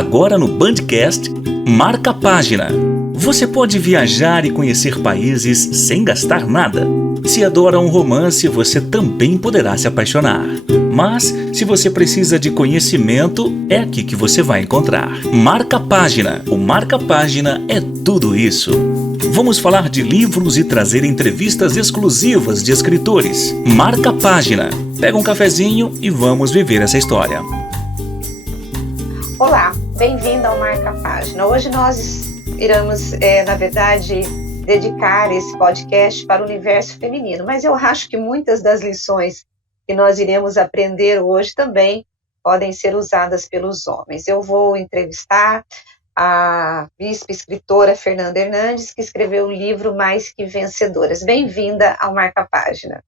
Agora no Bandcast, Marca a Página. Você pode viajar e conhecer países sem gastar nada. Se adora um romance, você também poderá se apaixonar. Mas, se você precisa de conhecimento, é aqui que você vai encontrar. Marca a Página. O Marca a Página é tudo isso. Vamos falar de livros e trazer entrevistas exclusivas de escritores. Marca a Página. Pega um cafezinho e vamos viver essa história. Olá, bem-vindo ao Marca a Página. Hoje nós iremos, na verdade, dedicar esse podcast para o universo feminino, mas eu acho que muitas das lições que nós iremos aprender hoje também podem ser usadas pelos homens. Eu vou entrevistar a bispo-escritora Fernanda Hernandes, que escreveu o livro Mais que Vencedoras. Bem-vinda ao Marca a Página.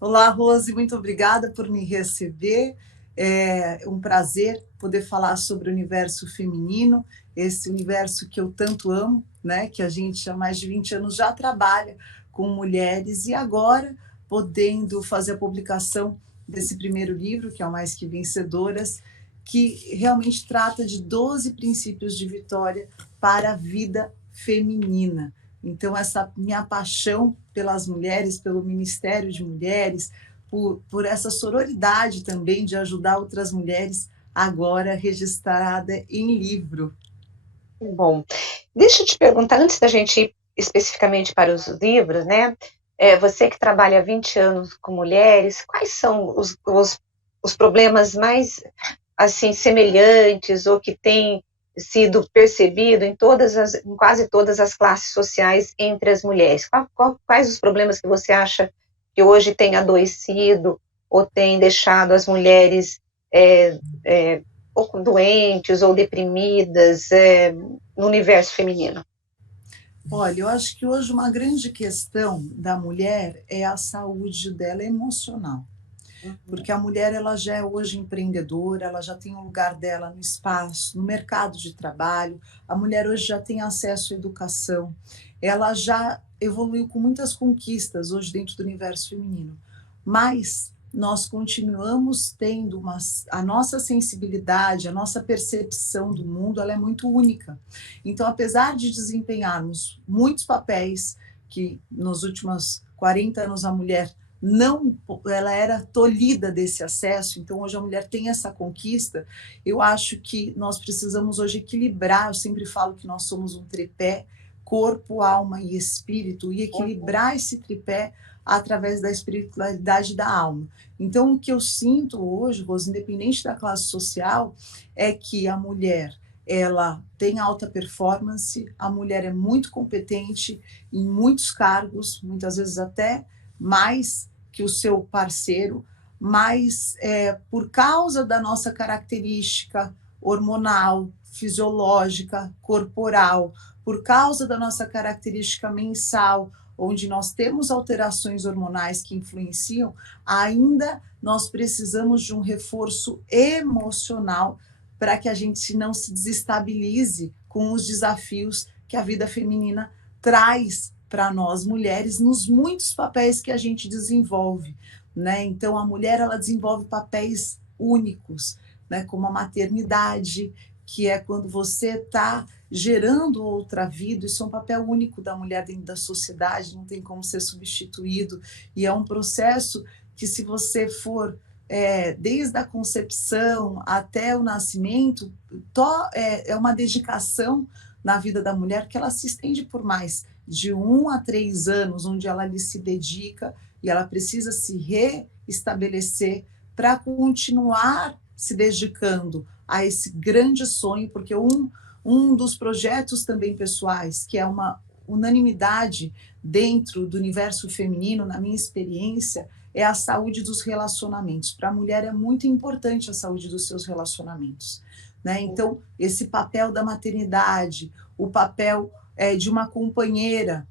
Olá, Rose, muito obrigada por me receber. É um prazer poder falar sobre o universo feminino, esse universo que eu tanto amo, né? Que a gente há mais de 20 anos já trabalha com mulheres e agora podendo fazer a publicação desse primeiro livro, que é o Mais que Vencedoras, que realmente trata de 12 princípios de vitória para a vida feminina. Então, essa minha paixão pelas mulheres, pelo Ministério de Mulheres, por essa sororidade também de ajudar outras mulheres, agora registrada em livro. Bom, deixa eu te perguntar, antes da gente ir especificamente para os livros, né? Você que trabalha há 20 anos com mulheres, quais são os problemas mais assim, semelhantes ou que têm sido percebido em quase todas as classes sociais entre as mulheres? Quais os problemas que você acha que hoje tem adoecido ou tem deixado as mulheres ou doentes ou deprimidas no universo feminino? Olha, eu acho que hoje uma grande questão da mulher é a saúde dela emocional. Porque a mulher ela já é hoje empreendedora, ela já tem o lugar dela no espaço, no mercado de trabalho, a mulher hoje já tem acesso à educação, ela já evoluiu com muitas conquistas hoje dentro do universo feminino, mas nós continuamos tendo a nossa sensibilidade, a nossa percepção do mundo, ela é muito única. Então, apesar de desempenharmos muitos papéis que nos últimos 40 anos a mulher ela era tolhida desse acesso, então hoje a mulher tem essa conquista, eu acho que nós precisamos hoje equilibrar, eu sempre falo que nós somos um tripé, corpo, alma e espírito, e equilibrar esse tripé através da espiritualidade da alma. Então o que eu sinto hoje, Rose, independente da classe social, é que a mulher ela tem alta performance, a mulher é muito competente em muitos cargos, muitas vezes até mais que o seu parceiro, mas por causa da nossa característica hormonal, fisiológica, corporal, por causa da nossa característica mensal, onde nós temos alterações hormonais que influenciam, ainda nós precisamos de um reforço emocional para que a gente não se desestabilize com os desafios que a vida feminina traz para nós mulheres nos muitos papéis que a gente desenvolve, né? Então a mulher ela desenvolve papéis únicos, né? Como a maternidade, que é quando você está gerando outra vida, isso é um papel único da mulher dentro da sociedade, não tem como ser substituído, e é um processo que se você for desde a concepção até o nascimento, é uma dedicação na vida da mulher que ela se estende por mais de 1 a 3 anos, onde ela ali se dedica e ela precisa se reestabelecer para continuar se dedicando a esse grande sonho, porque um dos projetos também pessoais, que é uma unanimidade dentro do universo feminino, na minha experiência, é a saúde dos relacionamentos. Para a mulher é muito importante a saúde dos seus relacionamentos, né? Então, esse papel da maternidade, o papel de uma companheira,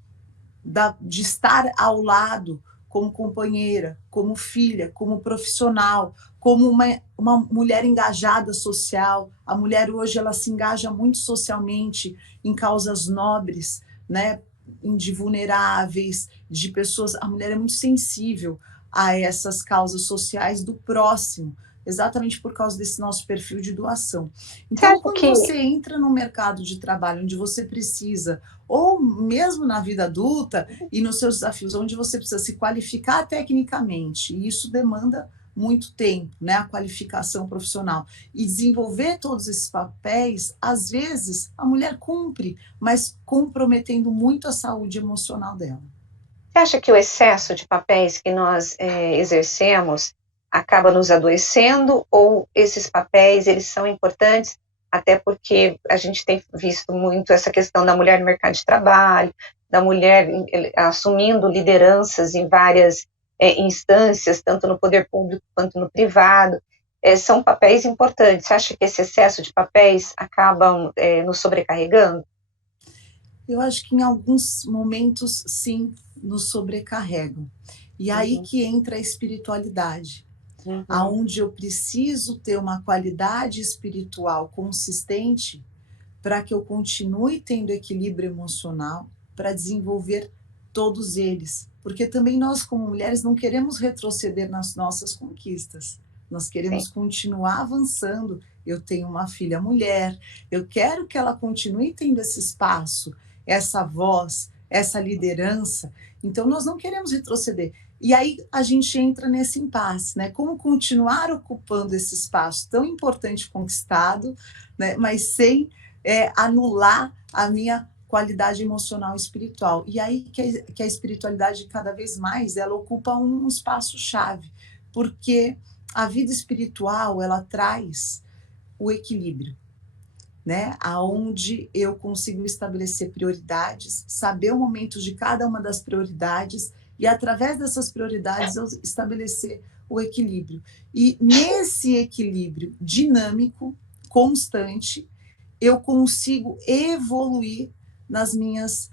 de estar ao lado como companheira, como filha, como profissional, como uma mulher engajada social. A mulher hoje ela se engaja muito socialmente em causas nobres, né? De vulneráveis, de pessoas. A mulher é muito sensível a essas causas sociais do próximo. exatamente por causa desse nosso perfil de doação. Você Então, acha quando que você entra no mercado de trabalho onde você precisa, ou mesmo na vida adulta e nos seus desafios, onde você precisa se qualificar tecnicamente, e isso demanda muito tempo, né, a qualificação profissional, e desenvolver todos esses papéis, às vezes a mulher cumpre, mas comprometendo muito a saúde emocional dela. você acha que o excesso de papéis que nós exercemos acaba nos adoecendo, ou esses papéis eles são importantes, até porque a gente tem visto muito essa questão da mulher no mercado de trabalho, da mulher assumindo lideranças em várias instâncias, tanto no poder público quanto no privado, são papéis importantes. Você acha que esse excesso de papéis acabam nos sobrecarregando? Eu acho que em alguns momentos, sim, nos sobrecarregam. E aí Uhum, que entra a espiritualidade, uhum, aonde eu preciso ter uma qualidade espiritual consistente para que eu continue tendo equilíbrio emocional, para desenvolver todos eles. Porque também nós, como mulheres, não queremos retroceder nas nossas conquistas. Nós sim. queremos continuar avançando. Eu tenho uma filha mulher, eu quero que ela continue tendo esse espaço, essa voz, essa liderança. Então, nós não queremos retroceder. E aí a gente entra nesse impasse, né? Como continuar ocupando esse espaço tão importante conquistado, né? Mas sem anular a minha qualidade emocional e espiritual. E aí que a espiritualidade, cada vez mais, ela ocupa um espaço-chave, porque a vida espiritual, ela traz o equilíbrio, né? Aonde eu consigo estabelecer prioridades, saber o momento de cada uma das prioridades e, através dessas prioridades, eu estabelecer o equilíbrio. E nesse equilíbrio dinâmico, constante, eu consigo evoluir nas minhas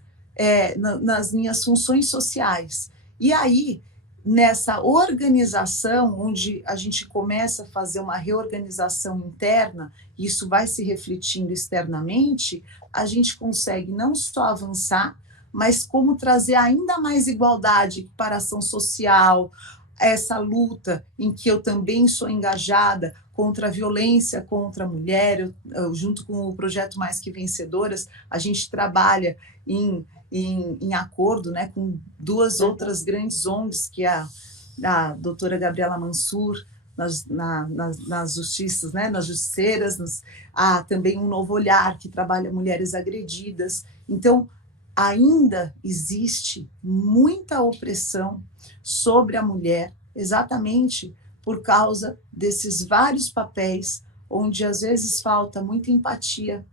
funções sociais. E aí, nessa organização, onde a gente começa a fazer uma reorganização interna, e isso vai se refletindo externamente, a gente consegue não só avançar, mas como trazer ainda mais igualdade, equiparação social, essa luta em que eu também sou engajada contra a violência contra a mulher, junto com o projeto Mais Que Vencedoras, a gente trabalha em acordo, né, com duas outras grandes ONGs, que é a doutora Gabriela Mansur, nas justiças, né, nas justiceiras, há também um Novo Olhar, que trabalha mulheres agredidas. Então, ainda existe muita opressão sobre a mulher, exatamente por causa desses vários papéis, onde às vezes falta muita empatia,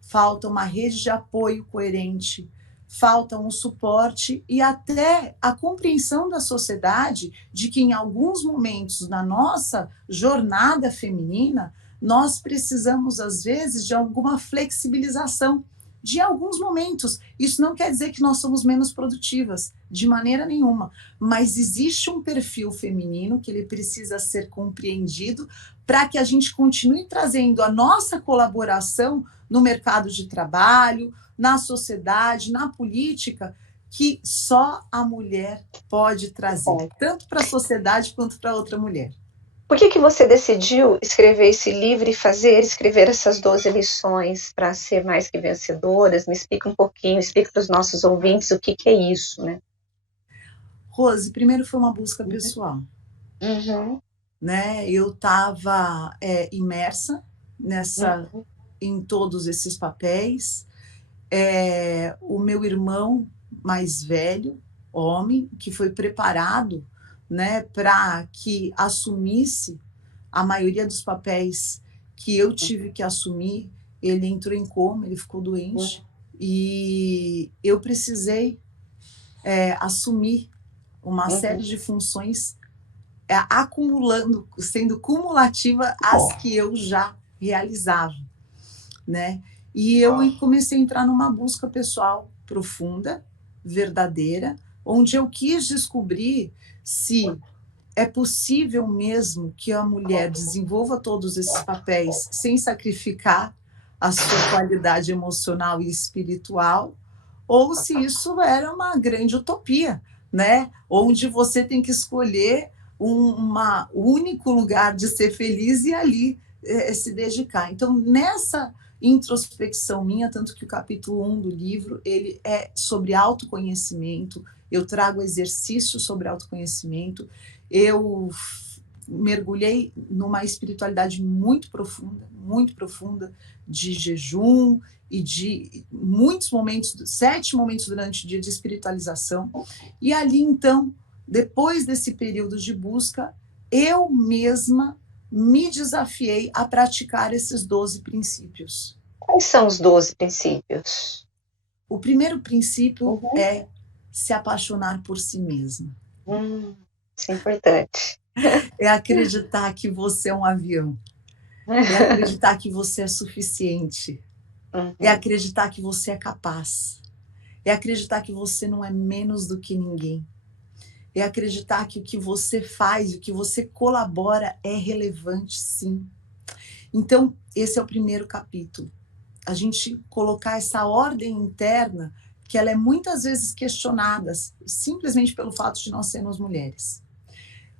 falta uma rede de apoio coerente, falta um suporte e até a compreensão da sociedade de que em alguns momentos na nossa jornada feminina, nós precisamos, às vezes, de alguma flexibilização de alguns momentos. Isso não quer dizer que nós somos menos produtivas, de maneira nenhuma, mas existe um perfil feminino que ele precisa ser compreendido para que a gente continue trazendo a nossa colaboração no mercado de trabalho, na sociedade, na política, que só a mulher pode trazer, tanto para a sociedade quanto para outra mulher. Por que você decidiu escrever esse livro e escrever essas 12 lições para ser mais que vencedoras? Me explica um pouquinho, explica para os nossos ouvintes o que é isso, né? Rose, primeiro foi uma busca pessoal. Uhum. Né? Eu estava imersa em todos esses papéis. O meu irmão mais velho, homem, que foi preparado, né, para que assumisse a maioria dos papéis que eu tive que assumir, ele entrou em coma, ele ficou doente, e eu precisei assumir uma série de funções, acumulando, sendo cumulativa às que eu já realizava, né? E eu comecei a entrar numa busca pessoal profunda, verdadeira, onde eu quis descobrir se é possível mesmo que a mulher desenvolva todos esses papéis sem sacrificar a sua qualidade emocional e espiritual, ou se isso era uma grande utopia, né? Onde você tem que escolher o único lugar de ser feliz e ali se dedicar. Então, nessa introspecção minha, tanto que o capítulo 1 do livro, ele é sobre autoconhecimento, eu trago exercícios sobre autoconhecimento, eu mergulhei numa espiritualidade muito profunda, de jejum e de muitos momentos, 7 momentos durante o dia de espiritualização, e ali, então, depois desse período de busca, eu mesma me desafiei a praticar esses 12 princípios. Quais são os 12 princípios? O primeiro princípio é se apaixonar por si mesma. Isso é importante. É acreditar que você é um avião. É acreditar que você é suficiente. É acreditar que você é capaz. É acreditar que você não é menos do que ninguém. É acreditar que o que você faz, o que você colabora é relevante, sim. Então, esse é o primeiro capítulo. A gente colocar essa ordem interna, que ela é muitas vezes questionada, simplesmente pelo fato de nós sermos mulheres.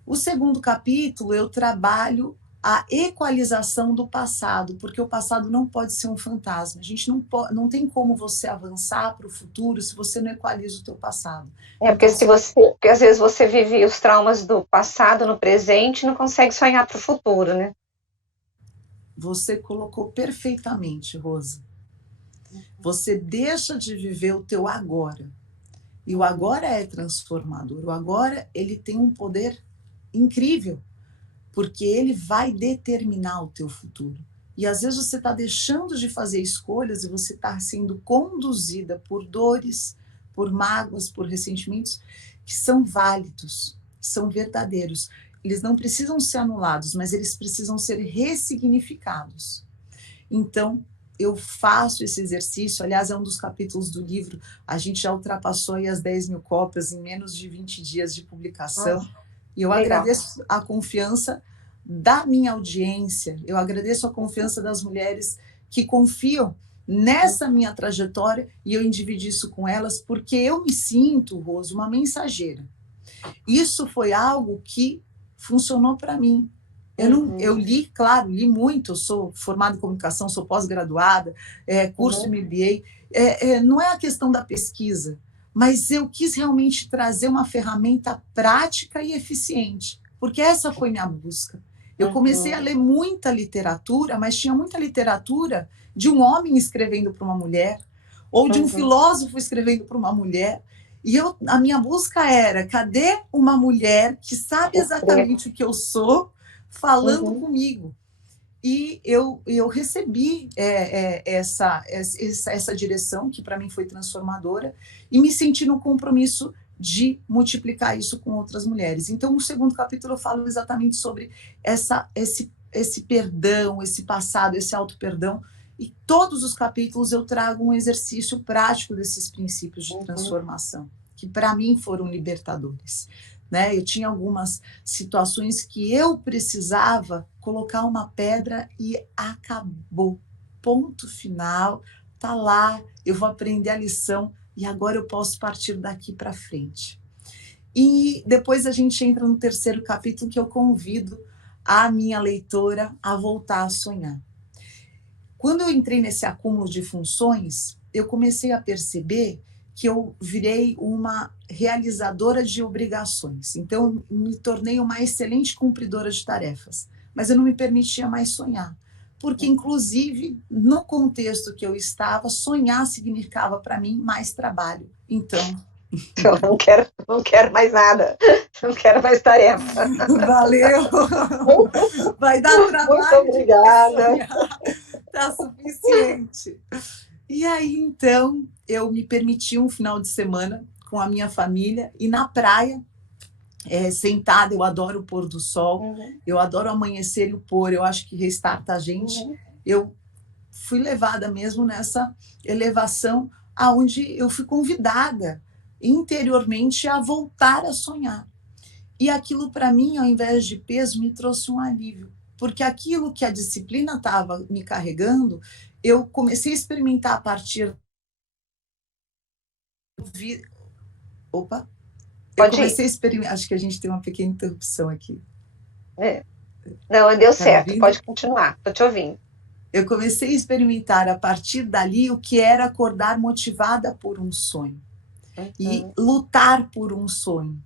O segundo capítulo, eu trabalho a equalização do passado, porque o passado não pode ser um fantasma. A gente não tem como você avançar para o futuro se você não equaliza o teu passado. Porque porque às vezes você vive os traumas do passado no presente e não consegue sonhar para o futuro, né? Você colocou perfeitamente, Rosa. Você deixa de viver o teu agora. E o agora é transformador. O agora, ele tem um poder incrível, porque ele vai determinar o teu futuro. E às vezes você está deixando de fazer escolhas e você está sendo conduzida por dores, por mágoas, por ressentimentos que são válidos, são verdadeiros. Eles não precisam ser anulados, mas eles precisam ser ressignificados. Então, eu faço esse exercício, aliás, é um dos capítulos do livro, a gente já ultrapassou aí as 10 mil cópias em menos de 20 dias de publicação. E eu agradeço a confiança da minha audiência, eu agradeço a confiança das mulheres que confiam nessa minha trajetória e eu dividi isso com elas, porque eu me sinto, Rose, uma mensageira. Isso foi algo que funcionou para mim. Eu li, claro, li muito, eu sou formada em comunicação, sou pós-graduada, curso MBA, não é a questão da pesquisa, mas eu quis realmente trazer uma ferramenta prática e eficiente, porque essa foi minha busca. Eu comecei a ler muita literatura, mas tinha muita literatura de um homem escrevendo para uma mulher, ou de um filósofo escrevendo para uma mulher, e a minha busca era, cadê uma mulher que sabe exatamente o que eu sou, falando comigo? E eu recebi essa direção, que para mim foi transformadora, e me senti no compromisso de multiplicar isso com outras mulheres. Então, no segundo capítulo, eu falo exatamente sobre esse perdão, esse passado, esse auto-perdão, e todos os capítulos eu trago um exercício prático desses princípios de transformação, que para mim foram libertadores. Né? Eu tinha algumas situações que eu precisava colocar uma pedra e acabou. Ponto final, tá lá, eu vou aprender a lição e agora eu posso partir daqui para frente. E depois a gente entra no terceiro capítulo, que eu convido a minha leitora a voltar a sonhar. Quando eu entrei nesse acúmulo de funções, eu comecei a perceber que eu virei uma realizadora de obrigações. Então, me tornei uma excelente cumpridora de tarefas, mas eu não me permitia mais sonhar, porque, inclusive, no contexto que eu estava, sonhar significava para mim mais trabalho. Então, eu não quero mais nada, não quero mais tarefa. Valeu! Vai dar trabalho. Muito obrigada. Tá suficiente. E aí, então, eu me permiti um final de semana com a minha família e na praia, sentada, eu adoro o pôr do sol, eu adoro o amanhecer e o pôr, eu acho que restarta a gente. Eu fui levada mesmo nessa elevação aonde eu fui convidada interiormente a voltar a sonhar. E aquilo para mim, ao invés de peso, me trouxe um alívio, porque aquilo que a disciplina estava me carregando, eu comecei a experimentar a partir... Opa! Eu Pode ir. comecei a experimentar. Acho que a gente tem uma pequena interrupção aqui. Não, deu Tá me certo, ouvindo? pode continuar, estou te ouvindo. Eu comecei a experimentar a partir dali o que era acordar motivada por um sonho e lutar por um sonho.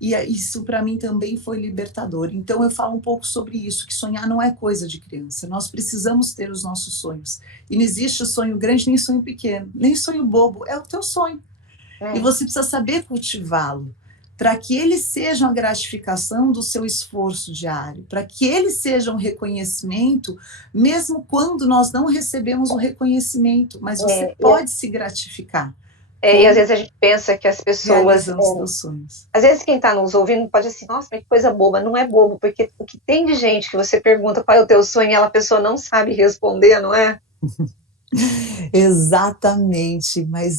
E isso para mim também foi libertador. Então eu falo um pouco sobre isso, que sonhar não é coisa de criança. Nós precisamos ter os nossos sonhos. E não existe sonho grande nem sonho pequeno, nem sonho bobo, é o teu sonho. E você precisa saber cultivá-lo, para que ele seja uma gratificação do seu esforço diário, para que ele seja um reconhecimento, mesmo quando nós não recebemos o reconhecimento, mas você pode se gratificar. E às vezes a gente pensa que as pessoas... seus sonhos. Às vezes quem está nos ouvindo pode assim, nossa, mas que coisa boba. Não é bobo, porque o que tem de gente que você pergunta qual é o teu sonho e a pessoa não sabe responder, não é? Exatamente, mas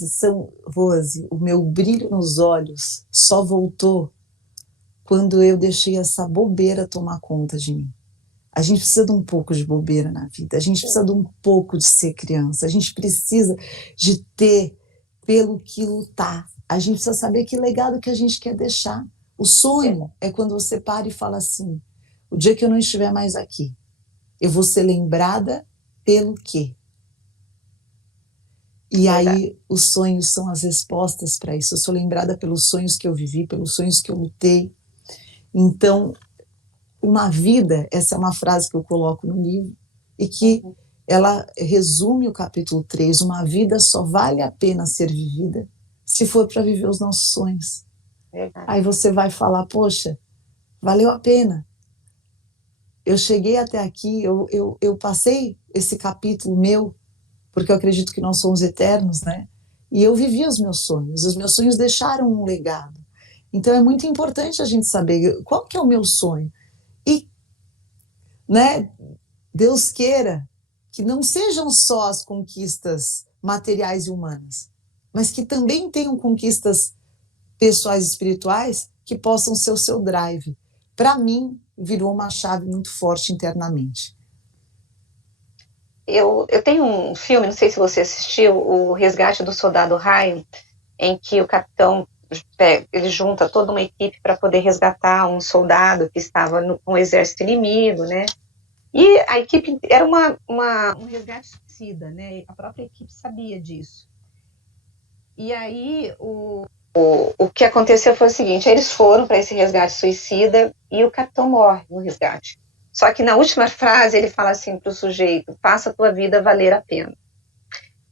Rose, o meu brilho nos olhos só voltou quando eu deixei essa bobeira tomar conta de mim. A gente precisa de um pouco de bobeira na vida, a gente precisa de um pouco de ser criança, a gente precisa de ter pelo que lutar, a gente precisa saber que legado que a gente quer deixar. O sonho é quando você para e fala assim, o dia que eu não estiver mais aqui, eu vou ser lembrada pelo quê? E aí os sonhos são as respostas para isso. Eu sou lembrada pelos sonhos que eu vivi, pelos sonhos que eu lutei. Então, uma vida, essa é uma frase que eu coloco no livro, e que ela resume o capítulo 3, uma vida só vale a pena ser vivida se for para viver os nossos sonhos. Aí você vai falar, poxa, valeu a pena. Eu cheguei até aqui, eu passei esse capítulo meu, porque eu acredito que nós somos eternos, né? E eu vivi os meus sonhos deixaram um legado. Então é muito importante a gente saber qual que é o meu sonho. E, né, Deus queira que não sejam só as conquistas materiais e humanas, mas que também tenham conquistas pessoais e espirituais que possam ser o seu drive. Para mim, virou uma chave muito forte internamente. Eu tenho um filme, não sei se você assistiu, O Resgate do Soldado Ryan, em que o capitão ele junta toda uma equipe para poder resgatar um soldado que estava com um exército inimigo, né? E a equipe era um resgate suicida, né? A própria equipe sabia disso. E aí o que aconteceu foi o seguinte, eles foram para esse resgate suicida e o capitão morre no resgate. Só que na última frase ele fala assim para o sujeito, faça a tua vida valer a pena.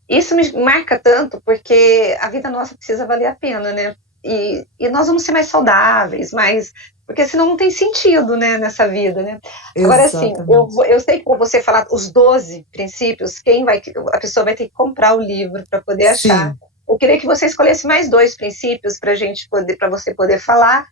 Isso me marca tanto porque a vida nossa precisa valer a pena, né? E nós vamos ser mais saudáveis, porque senão não tem sentido, né, nessa vida, né? Agora, assim, eu sei que para você falar os 12 princípios, a pessoa vai ter que comprar o livro para poder achar. Eu queria que você escolhesse mais 2 princípios para você poder falar,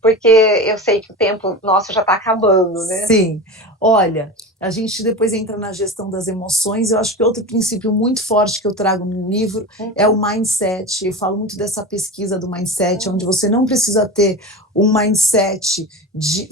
porque eu sei que o tempo nosso já está acabando, né? Sim, olha, a gente depois entra na gestão das emoções. Eu acho que outro princípio muito forte que eu trago no livro é o mindset. Eu falo muito dessa pesquisa do mindset, onde você não precisa ter um mindset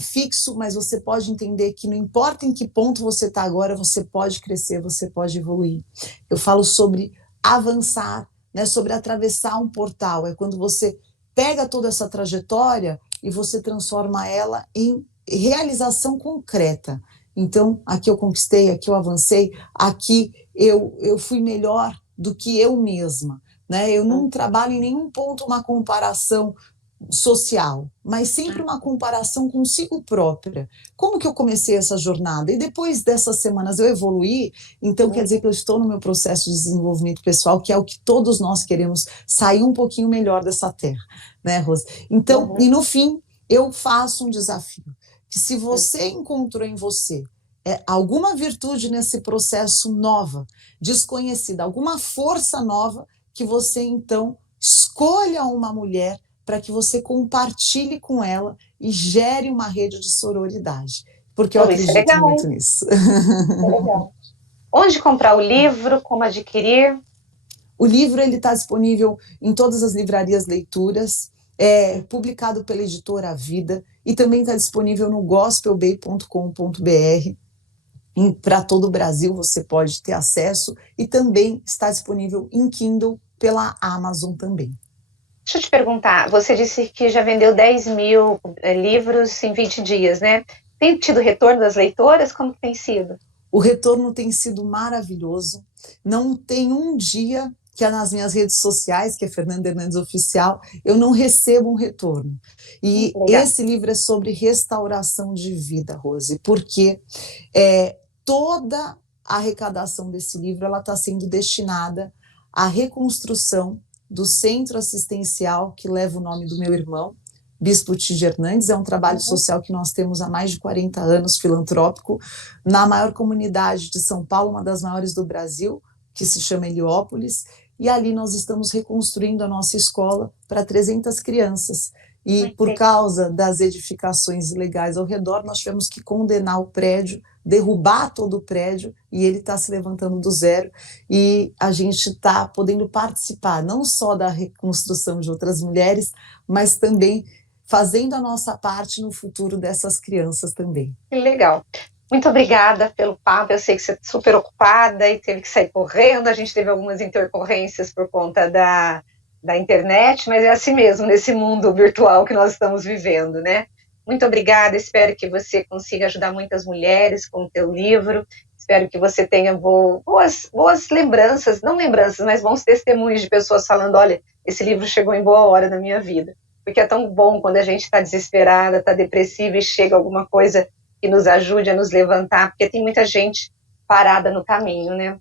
fixo, mas você pode entender que não importa em que ponto você está agora, você pode crescer, você pode evoluir. Eu falo sobre avançar, né, sobre atravessar um portal. É quando você pega toda essa trajetória e você transforma ela em realização concreta. Então, aqui eu conquistei, aqui eu avancei, aqui eu fui melhor do que eu mesma, né? Eu não trabalho em nenhum ponto uma comparação social, mas sempre uma comparação consigo própria. Como que eu comecei essa jornada? E depois dessas semanas eu evoluí, então quer dizer que eu estou no meu processo de desenvolvimento pessoal, que é o que todos nós queremos, sair um pouquinho melhor dessa terra, né, Rose? Então, e no fim, eu faço um desafio, que se você encontrou em você alguma virtude nesse processo nova, desconhecida, alguma força nova, que você então escolha uma mulher para que você compartilhe com ela e gere uma rede de sororidade. Porque eu acredito muito nisso. É legal. Onde comprar o livro? Como adquirir? O livro está disponível em todas as livrarias leituras, é publicado pela editora A Vida e também está disponível no gospelbay.com.br. Para todo o Brasil você pode ter acesso e também está disponível em Kindle pela Amazon também. Deixa eu te perguntar, você disse que já vendeu 10 mil livros em 20 dias, né? Tem tido retorno das leitoras? Como que tem sido? O retorno tem sido maravilhoso. Não tem um dia que nas minhas redes sociais, que é Fernanda Hernandes Oficial, eu não recebo um retorno. E Legal. esse livro é sobre restauração de vida, Rose, porque toda a arrecadação desse livro ela está sendo destinada à reconstrução do centro assistencial que leva o nome do meu irmão, Bispo Tídio Hernandes. É um trabalho social que nós temos há mais de 40 anos, filantrópico, na maior comunidade de São Paulo, uma das maiores do Brasil, que se chama Heliópolis, e ali nós estamos reconstruindo a nossa escola para 300 crianças. E por causa das edificações ilegais ao redor, nós tivemos que condenar o prédio, derrubar todo o prédio, e ele está se levantando do zero, e a gente está podendo participar não só da reconstrução de outras mulheres, mas também fazendo a nossa parte no futuro dessas crianças também. Que legal. Muito obrigada pelo papo. Eu sei que você é super ocupada e teve que sair correndo. A gente teve algumas intercorrências por conta da internet, mas é assim mesmo, nesse mundo virtual que nós estamos vivendo, né? Muito obrigada. Espero que você consiga ajudar muitas mulheres com o teu livro. Espero que você tenha boas lembranças, não lembranças, mas bons testemunhos de pessoas falando, olha, esse livro chegou em boa hora na minha vida. Porque é tão bom quando a gente está desesperada, está depressiva e chega alguma coisa que nos ajude a nos levantar, porque tem muita gente parada no caminho, né?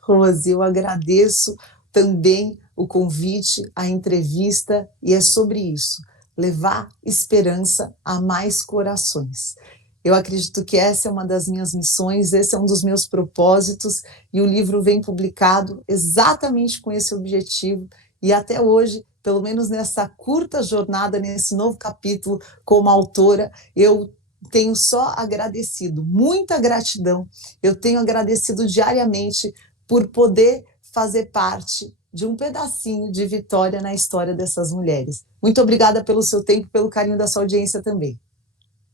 Rose, eu agradeço também o convite, a entrevista, e é sobre isso, levar esperança a mais corações. Eu acredito que essa é uma das minhas missões, esse é um dos meus propósitos, e o livro vem publicado exatamente com esse objetivo, e até hoje, pelo menos nessa curta jornada, nesse novo capítulo como autora, eu tenho só agradecido, muita gratidão. Eu tenho agradecido diariamente por poder fazer parte de um pedacinho de vitória na história dessas mulheres. Muito obrigada pelo seu tempo, pelo carinho da sua audiência também.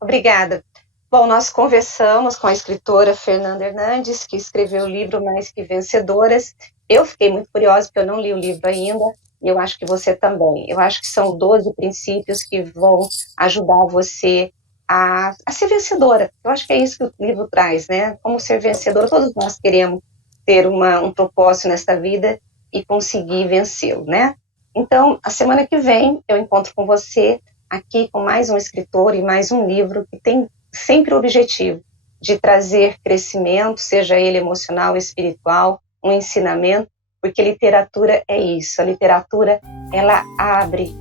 Obrigada. Bom, nós conversamos com a escritora Fernanda Hernandes, que escreveu o livro Mais Que Vencedoras. Eu fiquei muito curiosa, porque eu não li o livro ainda, e eu acho que você também. Eu acho que são 12 princípios que vão ajudar você a ser vencedora. Eu acho que é isso que o livro traz, né? Como ser vencedora. Todos nós queremos ter um propósito nesta vida e conseguir vencê-lo, né? Então, a semana que vem, eu encontro com você aqui com mais um escritor e mais um livro que tem sempre o objetivo de trazer crescimento, seja ele emocional, espiritual, um ensinamento, porque literatura é isso. A literatura, ela abre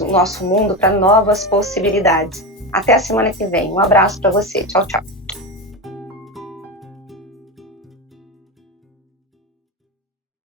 o nosso mundo para novas possibilidades. Até a semana que vem. Um abraço para você. Tchau, tchau.